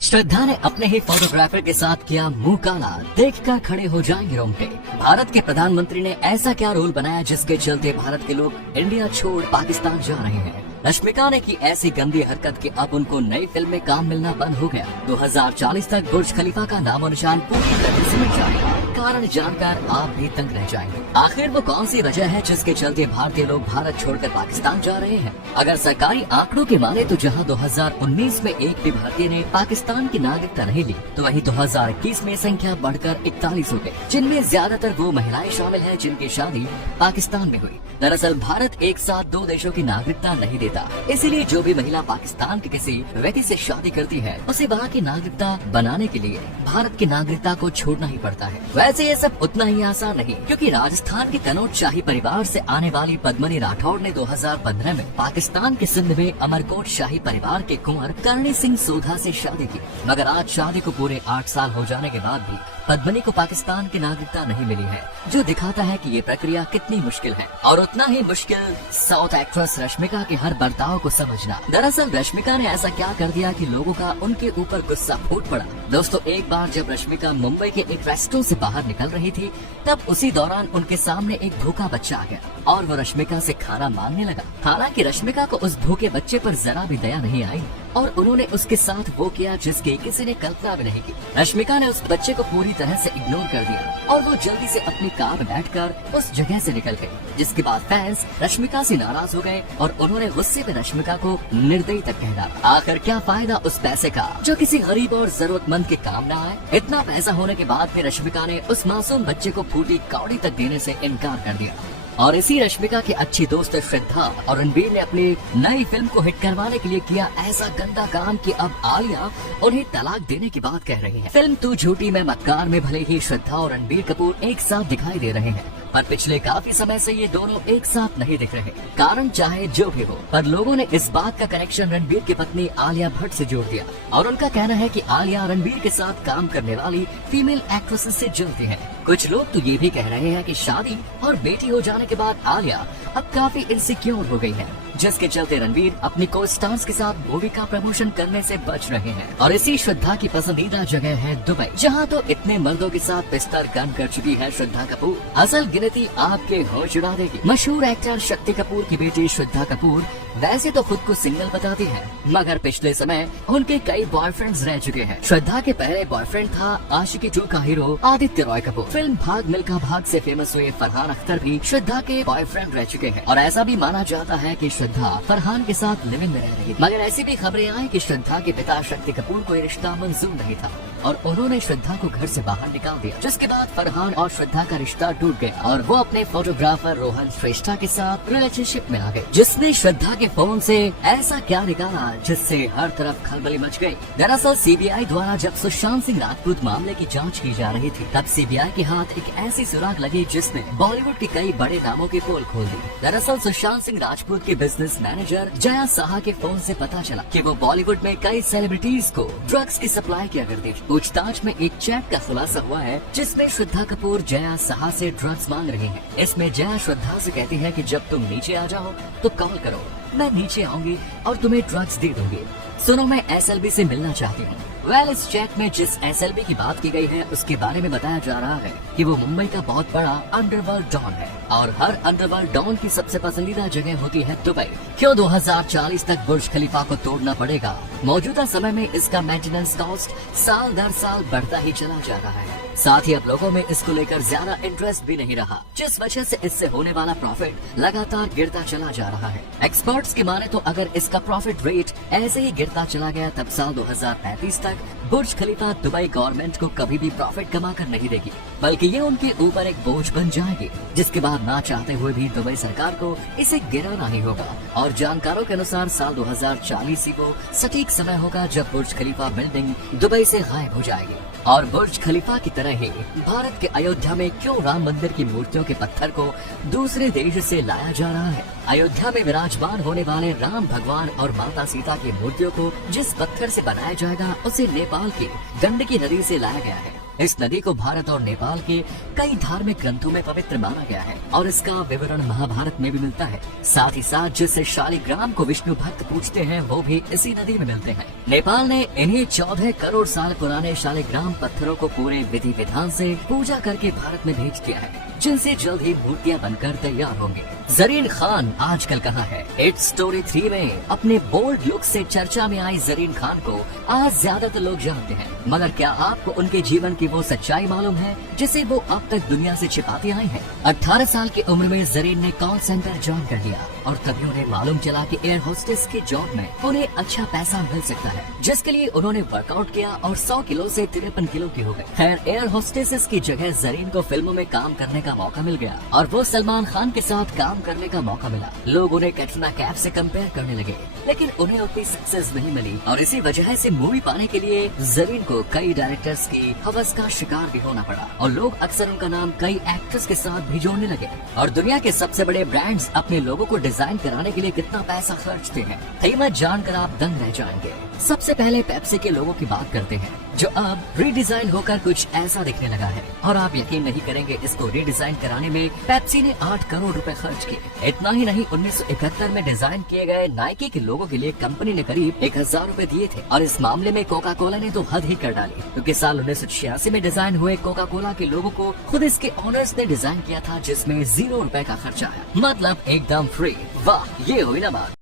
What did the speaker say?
श्रद्धा ने अपने ही फोटोग्राफर के साथ किया मुंह काला, देखकर खड़े हो जाएंगे रोंगटे। भारत के प्रधानमंत्री ने ऐसा क्या रूल बनाया जिसके चलते भारत के लोग इंडिया छोड़ पाकिस्तान जा रहे हैं। रश्मिका ने की ऐसी गंदी हरकत कि अब उनको नई फिल्म में काम मिलना बंद हो गया। 2040 तक बुर्ज खलीफा का नामो निशान पूरी तरह से मिट जाएगा। कारण जानकर आप भी तंग रह जाएंगे। आखिर वो कौन सी वजह है जिसके चलते भारतीय लोग भारत छोड़कर पाकिस्तान जा रहे हैं? अगर सरकारी आंकड़ों के माने तो जहां 2019 में एक भी भारतीय ने पाकिस्तान की नागरिकता नहीं ली, तो वहीं 2021 में संख्या बढ़कर 41 हो गई, जिनमें ज्यादातर वो महिलाएं शामिल हैं जिनकी शादी पाकिस्तान में हुई। दरअसल भारत एक साथ दो देशों की नागरिकता नहीं देता, इसीलिए जो भी महिला पाकिस्तान के किसी व्यक्ति से शादी करती है उसे वहाँ की नागरिकता बनाने के लिए भारत की नागरिकता को छोड़ना ही पड़ता है। वैसे ये सब उतना ही आसान नहीं, क्योंकि राजस्थान के कनौज शाही परिवार से आने वाली पद्मनी राठौड़ ने 2015 में पाकिस्तान के सिंध में अमरकोट शाही परिवार के कुंवर करणी सिंह सोधा से शादी की। मगर आज शादी को पूरे 8 साल हो जाने के बाद भी पद्मनी को पाकिस्तान की नागरिकता नहीं मिली है, जो दिखाता है कि ये प्रक्रिया कितनी मुश्किल है। और उतना ही मुश्किल साउथ एक्ट्रेस रश्मिका के हर बर्ताव को समझना। दरअसल रश्मिका ने ऐसा क्या कर दिया कि लोगों का उनके ऊपर गुस्सा फूट पड़ा। दोस्तों, एक बार जब रश्मिका मुंबई के एक रेस्टोरेंट से बाहर निकल रही थी, तब उसी दौरान उनके सामने एक भूखा बच्चा आ गया और वो रश्मिका से खाना मांगने लगा। हालांकि रश्मिका को उस भूखे बच्चे पर जरा भी दया नहीं आई और उन्होंने उसके साथ वो किया जिसकी किसी ने कल्पना भी नहीं की। रश्मिका ने उस बच्चे को पूरी तरह से इग्नोर कर दिया और वो जल्दी से अपनी कार में बैठकर उस जगह से निकल गई, जिसके बाद फैंस रश्मिका से नाराज हो गए और उन्होंने गुस्से में रश्मिका को निर्दयी तक कह डाला। आखिर क्या फायदा उस पैसे का जो किसी गरीब और जरूरतमंद के काम न आए? इतना पैसा होने के बाद भी रश्मिका ने उस मासूम बच्चे को फूटी कौड़ी तक देने से इनकार कर दिया। और इसी रश्मिका की अच्छी दोस्त श्रद्धा और रणबीर ने अपनी नई फिल्म को हिट करवाने के लिए किया ऐसा गंदा काम कि अब आलिया उन्हें तलाक देने की बात कह रही है। फिल्म तू झूठी मैं मक्कार में भले ही श्रद्धा और रणबीर कपूर एक साथ दिखाई दे रहे हैं, पर पिछले काफी समय से ये दोनों एक साथ नहीं दिख रहे। कारण चाहे जो भी हो, पर लोगों ने इस बात का कनेक्शन रणबीर की पत्नी आलिया भट्ट से जोड़ दिया और उनका कहना है कि आलिया रणबीर के साथ काम करने वाली फीमेल एक्ट्रेसेस से जलती है। कुछ लोग तो ये भी कह रहे हैं कि शादी और बेटी हो जाने के बाद आलिया अब काफी इनसिक्योर हो गई है, जिसके चलते रणबीर अपनी को स्टार्स के साथ मूवी का प्रमोशन करने से बच रहे हैं। और इसी श्रद्धा की पसंदीदा जगह है दुबई, जहां तो इतने मर्दों के साथ बिस्तर गर्म कर चुकी है श्रद्धा कपूर। असल गिनती आपके होश उड़ा देगी। मशहूर एक्टर शक्ति कपूर की बेटी श्रद्धा कपूर वैसे तो खुद को सिंगल बताती है, मगर पिछले समय उनके कई बॉयफ्रेंड्स रह चुके हैं। श्रद्धा के पहले बॉयफ्रेंड था आशिकी 2 का हीरो आदित्य रॉय कपूर। फिल्म भाग मिल्खा भाग से फेमस हुए फरहान अख्तर भी श्रद्धा के बॉयफ्रेंड रह चुके हैं और ऐसा भी माना जाता है कि श्रद्धा फरहान के साथ लिविंग में रह रही। मगर ऐसी भी खबरें आई कि श्रद्धा के पिता शक्ति कपूर को ये रिश्ता मंजूर नहीं था और उन्होंने श्रद्धा को घर से बाहर निकाल दिया, जिसके बाद फरहान और श्रद्धा का रिश्ता टूट गया और वो अपने फोटोग्राफर रोहन श्रेष्ठा के साथ रिलेशनशिप में आ गए, जिसने श्रद्धा के फोन से ऐसा क्या निकाला जिससे हर तरफ खलबली मच गई। दरअसल सीबीआई द्वारा जब सुशांत सिंह राजपूत मामले की जांच की जा रही थी, तब सीबीआई के हाथ एक ऐसी सुराग लगी जिसने बॉलीवुड के कई बड़े नामों की पोल खोल दी। दरअसल सुशांत सिंह राजपूत के बिजनेस मैनेजर जया साहा के फोन से पता चला कि वो बॉलीवुड में कई सेलिब्रिटीज को ड्रग्स की सप्लाई किया करती थी। पूछताछ में एक चैट का खुलासा हुआ है जिसमें श्रद्धा कपूर जया साहा से ड्रग्स मांग रही है। इसमें जया श्रद्धा से कहती है कि जब तुम नीचे आ जाओ तो कॉल करो, मैं नीचे आऊंगी और तुम्हें ड्रग्स दे दूंगी। सुनो, मैं एसएलबी से मिलना चाहती हूँ। इस चैट में जिस एसएलबी की बात की गई है उसके बारे में बताया जा रहा है कि वो मुंबई का बहुत बड़ा अंडरवर्ल्ड डॉन है और हर अंडरवर्ल्ड डॉन की सबसे पसंदीदा जगह होती है दुबई। क्यों 2040 तक बुर्ज खलीफा को तोड़ना पड़ेगा? मौजूदा समय में इसका मेंटेनेंस कॉस्ट साल दर साल बढ़ता ही चला जा रहा है। साथ ही अब लोगों में इसको लेकर ज्यादा इंटरेस्ट भी नहीं रहा, जिस वजह से इससे होने वाला प्रॉफिट लगातार गिरता चला जा रहा है। एक्सपर्ट्स की माने तो अगर इसका प्रॉफिट रेट ऐसे ही गिरता चला गया तब साल 2035 तक बुर्ज खलीफा दुबई गवर्नमेंट को कभी भी प्रॉफिट कमा कर नहीं देगी, बल्कि ये उनके ऊपर एक बोझ बन जाएगी, जिसके बाद ना चाहते हुए भी दुबई सरकार को इसे गिराना ही होगा। और जानकारों के अनुसार साल 2040 ही वो सटीक समय होगा जब बुर्ज खलीफा बिल्डिंग दुबई से गायब हो जाएगी। और बुर्ज खलीफा की तरह ही भारत के अयोध्या में क्यों राम मंदिर की मूर्तियों के पत्थर को दूसरे देश से लाया जा रहा है? अयोध्या में विराजमान होने वाले राम भगवान और माता सीता की मूर्तियों को जिस पत्थर से बनाया जाएगा उसे नेपाल की गंडकी नदी से लाया गया है। इस नदी को भारत और नेपाल के कई धार्मिक ग्रंथों में पवित्र माना गया है और इसका विवरण महाभारत में भी मिलता है। साथ ही साथ जिस शालिग्राम को विष्णु भक्त पूजते हैं वो भी इसी नदी में मिलते हैं। नेपाल ने इन्हीं 14 करोड़ साल पुराने शालिग्राम पत्थरों को पूरे विधि विधान से पूजा करके भारत में भेज दिया है, जिनसे जल्द ही मूर्तियां बनकर तैयार होंगी। जरीन खान आजकल कहाँ है? हिट स्टोरी 3 में अपने बोल्ड लुक से चर्चा में आई जरीन खान को आज ज्यादातर लोग जानते हैं, मगर क्या आपको उनके जीवन की वो सच्चाई मालूम है जिसे वो अब तक दुनिया से छिपाती आई हैं? 18 साल की उम्र में जरीन ने कॉल सेंटर ज्वाइन कर लिया और तभी उन्हें मालूम चला कि एयर होस्टेस की जॉब में उन्हें अच्छा पैसा मिल सकता है, जिसके लिए उन्होंने वर्कआउट किया और 100 किलो से 53 किलो की हो गई। खैर, एयर होस्टेसेस की जगह जरीन को फिल्मों में काम करने का मौका मिल गया और वो सलमान खान के साथ काम करने का मौका मिला। लोग उन्हें कैटरीना कैफ से कंपेयर करने लगे, लेकिन उन्हें उतनी सक्सेस नहीं मिली और इसी वजह से मूवी पाने के लिए जरीन को कई डायरेक्टर्स की हवस का शिकार भी होना पड़ा और लोग अक्सर उनका नाम कई एक्ट्रेस के साथ भी जोड़ने लगे। और दुनिया के सबसे बड़े ब्रांड्स अपने लोगों को डिजाइन कराने के लिए कितना पैसा खर्चते हैं, कीमत जानकर आप दंग रह जाएंगे। सबसे पहले पेप्सी के लोगों की बात करते हैं, जो अब रीडिजाइन होकर कुछ ऐसा दिखने लगा है और आप यकीन नहीं करेंगे, इसको रीडिजाइन कराने में पेप्सी ने 8 करोड़ रुपए खर्च किए। इतना ही नहीं, 1971 में डिजाइन किए गए नाइकी के लोगों के लिए कंपनी ने करीब 1000 रुपए दिए थे और इस मामले में कोका कोला ने तो हद ही कर डाली, क्योंकि साल 1986 में डिजाइन हुए कोका कोला के लोगों को खुद इसके ओनर्स ने डिजाइन किया था, जिसमें 0 रुपए का खर्चा है, मतलब एकदम फ्री। वाह, ये हुई ना बात।